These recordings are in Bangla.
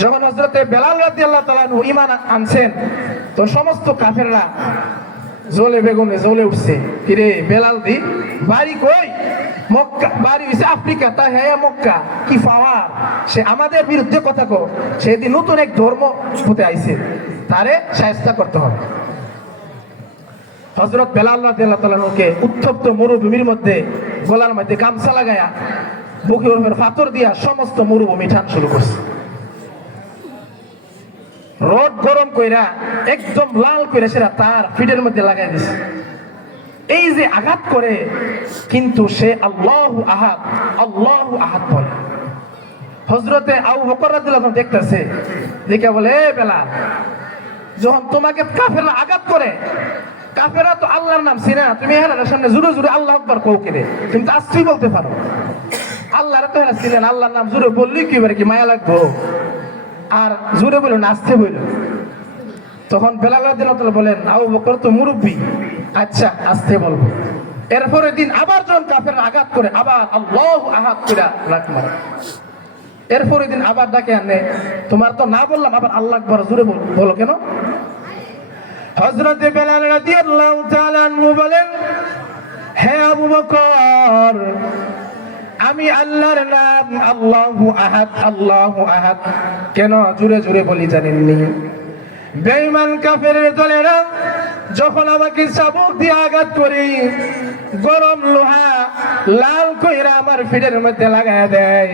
যখন হযরতে বেলাল রাদিয়াল্লাহু তাআলা আনহু ঈমান আনছেন, তো সমস্ত কাফেররা জ্বলে বেগুনে জ্বলে উঠছে। কিরে বেলাল দি বাড়ি কই? মক্কা। বাড়ি হইছে আফ্রিকা, তা হ্যাঁ মক্কা, কি পাওয়ার! সে আমাদের বিরুদ্ধে কথা কো, সেদিন নতুন এক ধর্ম হতে আইছে, তারে শায়েস্তা করতে হবে। হযরত বেলাল রাদিয়াল্লাহু তাআলা আনহুকে উত্তপ্ত মরুভূমির মধ্যে গলার মধ্যে গামছা লাগায়া বুকের উপর পাথর দিয়া সমস্ত মরুভূমি টান শুরু করছে। রোদ গরম কইরা একদম লাল কইরা সেরা তার পিঠের মধ্যে লাগাই দিছে। এই যে আঘাত করে, কিন্তু সে আল্লাহু আহাদ, আল্লাহু আহাদ বলে। হযরতে আবু বকর রাদিয়াল্লাহু আনহু দেখতেছে, দেখে বলে, এ বেলাল, যখন তোমাকে কাফেররা আঘাত করে, কাফেররা তো আল্লাহর নাম চিনে না, তুমি এর সামনে জোরে জোরে আল্লাহু আকবার কও কেন? তুমি তো আস্তেই বলতে পারো। আল্লাহর তো এরা ছিলেন, আল্লাহর নাম জোরে বললি কি কি মায়া লাগবো? আর জোরে বলো না আস্তে বলো। তখন বেলাল রাদিয়াল্লাহু তাআলা বলেন, আবু বকর তো মুরব্বী, আচ্ছা আস্তে বলবো। এরপরের দিন আবার যখন কাফেররা আঘাত করে, আবার আল্লাহু আহাদ কইরা লাত মারে। এরপরের দিন আবার ডাকে আনে, তোমার তো না বললাম, আবার আল্লাহু আকবার জোরে বলো কেন? হযরত বেলাল রাদিয়াল্লাহু তাআলা আনহু বলেন, হে আবু বকর, আমি আল্লাহর নাম আল্লাহু আহাদ, আল্লাহু আহাদ কেন জোরে জোরে বলি জানেননি? বেঈমান কাফেরের দলেরা যখন আমাকে চাবুক দিয়ে আঘাত করি, গরম লোহা লাল কইরা আমার পিঠের মধ্যে লাগায়া দেয়,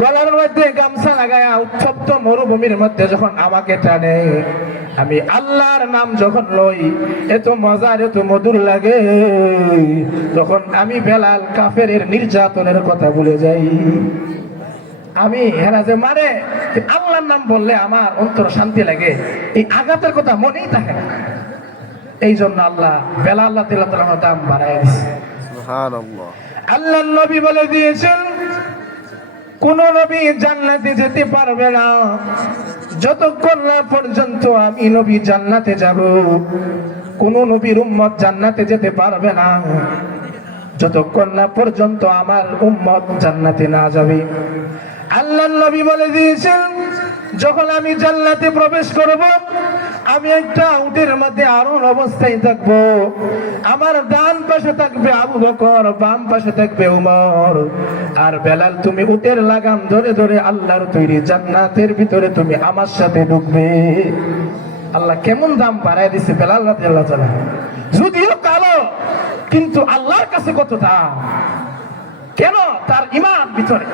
গলার মধ্যে গামছা লাগায়া উত্তপ্ত মরুভূমির মধ্যে যখন আমাকে টানে, আমি আল্লাহর নাম যখন লই, এত মজার এত মধুর লাগে, তখন আমি বেলাল কাফেরের নির্যাতনের কথা ভুলে যাই। আমি হেরা যে মারে, আল্লাহর নাম বললে আমার অন্তর শান্তি লাগে, এই আঘাতের কথা মনেই থাকে না। এই জন্য আল্লাহ বেলাল রাদিয়াল্লাহু তাআলার দাম বাড়ায় দিয়েছে। সুবহানাল্লাহ। আল্লাহর নবী বলে দিয়েছেন, কোন নবী জান্নাতে যেতে পারবে না যতক্ষণ না পর্যন্ত আমি নবী জান্নাতে যাব। কোন নবীর উম্মত জান্নাতে যেতে পারবে না যতক্ষণ না পর্যন্ত আমার উম্মত জান্নাতে না যাবে। আল্লাহর নবী বলে দিয়েছেন, যখন আমি জান্নাতে প্রবেশ করব, আমি একটা উটের মধ্যে আরোহণ অবস্থায় থাকবো। আমার ডান পাশে থাকবে আবু বকর, বাম পাশে থাকবে উমর। আর বেলাল, তুমি উটের লাগাম ধরে ধরে আল্লাহর তৈরি জান্নাতের ভিতরে তুমি আমার সাথে ঢুকবে। আল্লাহ কেমন দাম বাড়ায় দিছে বেলাল রাদিয়াল্লাহু তাআলা। যদিও কালো, কিন্তু আল্লাহর কাছে কত দাম! কেন? তার ঈমান ভিতরে।